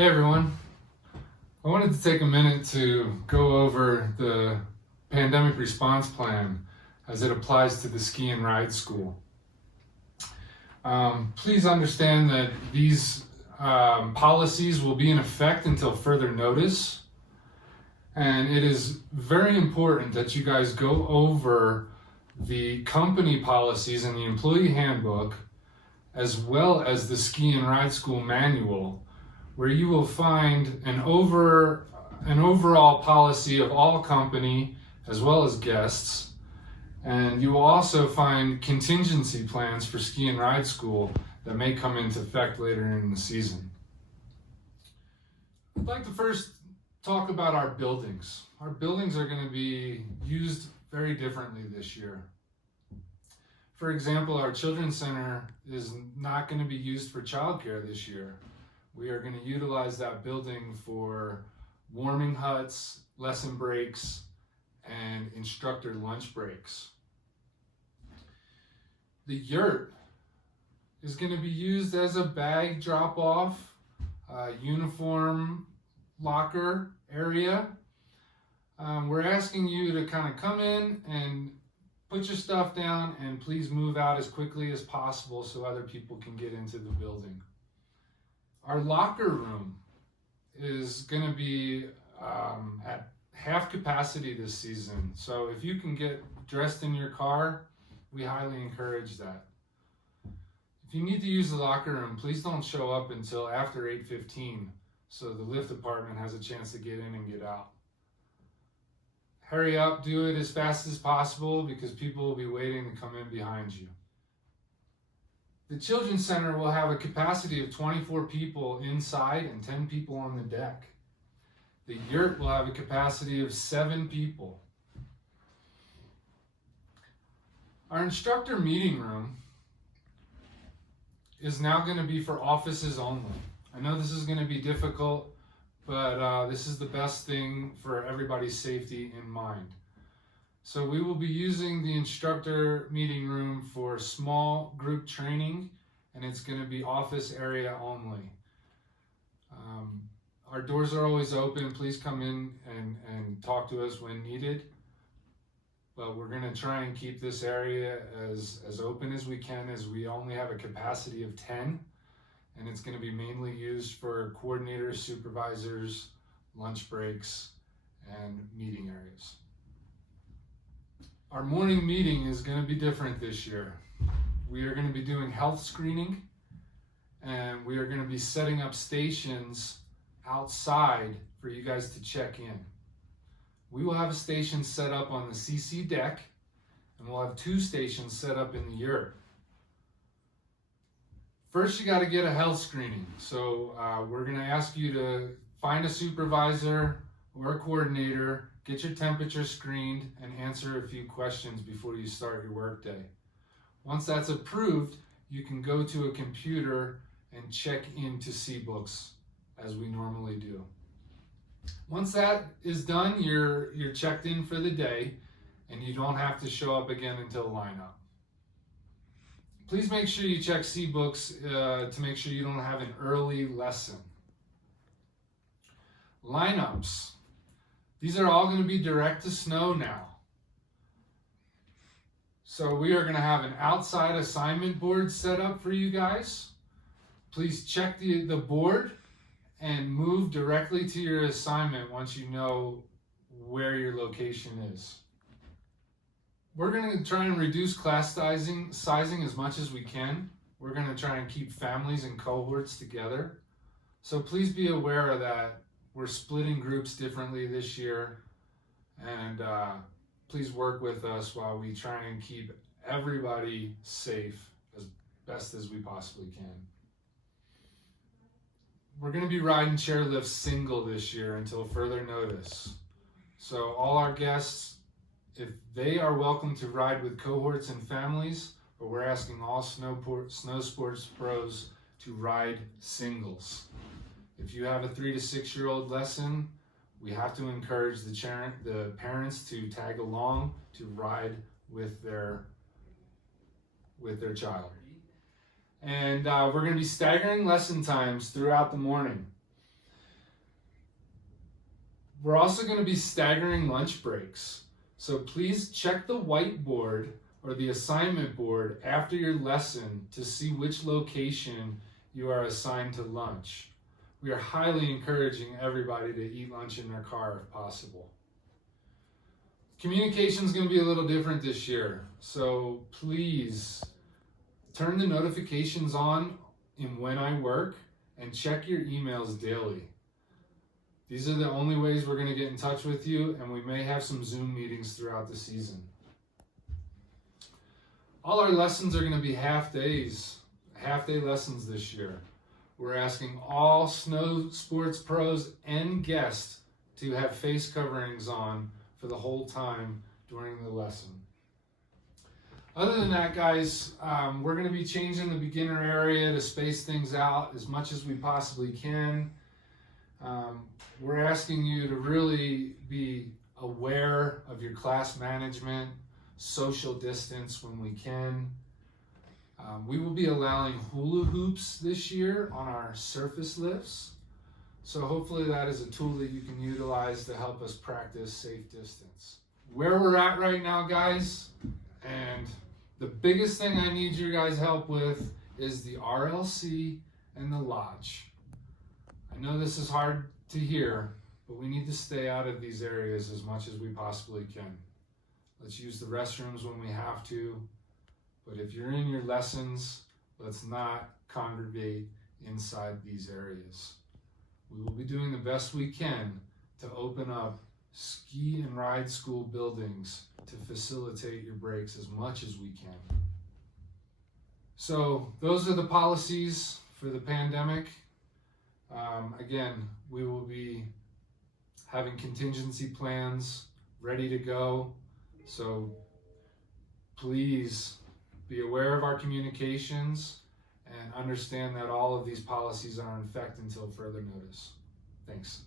Hey everyone, I wanted to take a minute to go over the pandemic response plan as it applies to the ski and ride school. Please understand that these policies will be in effect until further notice, and it is very important that you guys go over the company policies and the employee handbook as well as the ski and ride school manual, where you will find an overall policy of all company as well as guests, and you will also find contingency plans for ski and ride school that may come into effect later in the season. I'd like to first talk about our buildings. Our buildings are going to be used very differently this year. For example, our children's center is not going to be used for childcare this year. We are going to utilize that building for warming huts, lesson breaks, and instructor lunch breaks. The yurt is going to be used as a bag drop-off, uniform locker area. We're asking you to kind of come in and put your stuff down and please move out as quickly as possible so other people can get into the building. Our locker room is going to be at half capacity this season. So if you can get dressed in your car, we highly encourage that. If you need to use the locker room, please don't show up until after 8:15 so the lift department has a chance to get in and get out. Hurry up, do it as fast as possible because people will be waiting to come in behind you. The Children's Center will have a capacity of 24 people inside and 10 people on the deck. The yurt will have a capacity of 7 people. Our instructor meeting room is now going to be for offices only. I know this is going to be difficult, but this is the best thing for everybody's safety in mind. So we will be using the instructor meeting room for small group training, and it's going to be office area only. Our doors are always open. Please come in and talk to us when needed. But we're going to try and keep this area as open as we can, as we only have a capacity of 10. And it's going to be mainly used for coordinators, supervisors, lunch breaks, and meeting areas. Our morning meeting is going to be different this year. We are going to be doing health screening, and we are going to be setting up stations outside for you guys to check in. We will have a station set up on the CC deck, and we'll have 2 stations set up in the yurt. First, you got to get a health screening. So we're going to ask you to find a supervisor or a coordinator, get your temperature screened, and answer a few questions before you start your workday. Once that's approved, you can go to a computer and check into C-Books as we normally do. Once that is done, you're checked in for the day, and you don't have to show up again until lineup. Please make sure you check C-Books to make sure you don't have an early lesson. Lineups. These are all going to be direct to snow now. So we are going to have an outside assignment board set up for you guys. Please check the board and move directly to your assignment once you know where your location is. We're going to try and reduce class sizing as much as we can. We're going to try and keep families and cohorts together. So please be aware of that. We're splitting groups differently this year, and please work with us while we try and keep everybody safe as best as we possibly can. We're going to be riding chairlifts single this year until further notice. So all our guests, if they are welcome to ride with cohorts and families, but we're asking all snow sports pros to ride singles. If you have a 3 to 6 year old lesson, we have to encourage the parents to tag along to ride with their child. And we're going to be staggering lesson times throughout the morning. We're also going to be staggering lunch breaks. So please check the whiteboard or the assignment board after your lesson to see which location you are assigned to lunch. We are highly encouraging everybody to eat lunch in their car if possible. Communication is going to be a little different this year, so please turn the notifications on in when I work and check your emails daily. These are the only ways we're going to get in touch with you, and we may have some Zoom meetings throughout the season. All our lessons are going to be half-day lessons this year. We're asking all snow sports pros and guests to have face coverings on for the whole time during the lesson. Other than that, guys, we're going to be changing the beginner area to space things out as much as we possibly can. We're asking you to really be aware of your class management, social distance when we can. We will be allowing hula hoops this year on our surface lifts. So hopefully that is a tool that you can utilize to help us practice safe distance. Where we're at right now, guys, and the biggest thing I need your guys' help with is the RLC and the lodge. I know this is hard to hear, but we need to stay out of these areas as much as we possibly can. Let's use the restrooms when we have to, but if you're in your lessons, let's not congregate inside these areas. We will be doing the best we can to open up ski and ride school buildings to facilitate your breaks as much as we can. So those are the policies for the pandemic. Again, we will be having contingency plans ready to go. So please be aware of our communications and understand that all of these policies are in effect until further notice. Thanks.